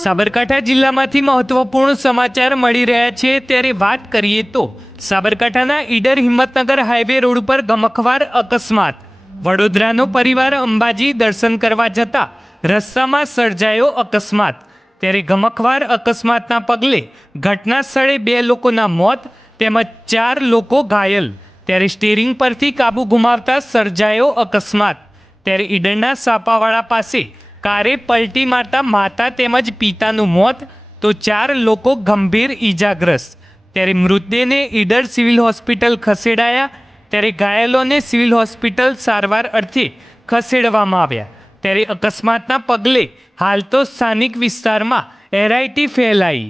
સાબરકાંઠા જિલ્લામાંથી મહત્વપૂર્ણ સમાચાર મળી રહ્યા છે ત્યારે વાત કરીએ તો સાબરકાંઠાના ઈડર હિંમતનગર હાઈવે રોડ પર ગમખ્વાર અકસ્માત. વડોદરાનો પરિવાર અંબાજી દર્શન કરવા જતા રસ્તામાં સર્જાયો અકસ્માત. ત્યારે ગમખ્વાર અકસ્માતના પગલે ઘટના સ્થળે 2 લોકોના મોત તેમજ 4 લોકો ઘાયલ. ત્યારે સ્ટીરિંગ પરથી કાબુ ગુમાવતા સર્જાયો અકસ્માત. ત્યારે ઈડરના સાપાવાડા પાસે કારે પલટી મારતા માતા તેમજ પિતાનું મોત તો 4 લોકો ગંભીર ઈજાગ્રસ્ત. ત્યારે મૃતદેહને ઈડર સિવિલ હોસ્પિટલ ખસેડાયા. ત્યારે ઘાયલોને સિવિલ હોસ્પિટલ સારવાર અર્થે ખસેડવામાં આવ્યા. ત્યારે અકસ્માતના પગલે હાલ તો સ્થાનિક વિસ્તારમાં એરાઇટી ફેલાઈ.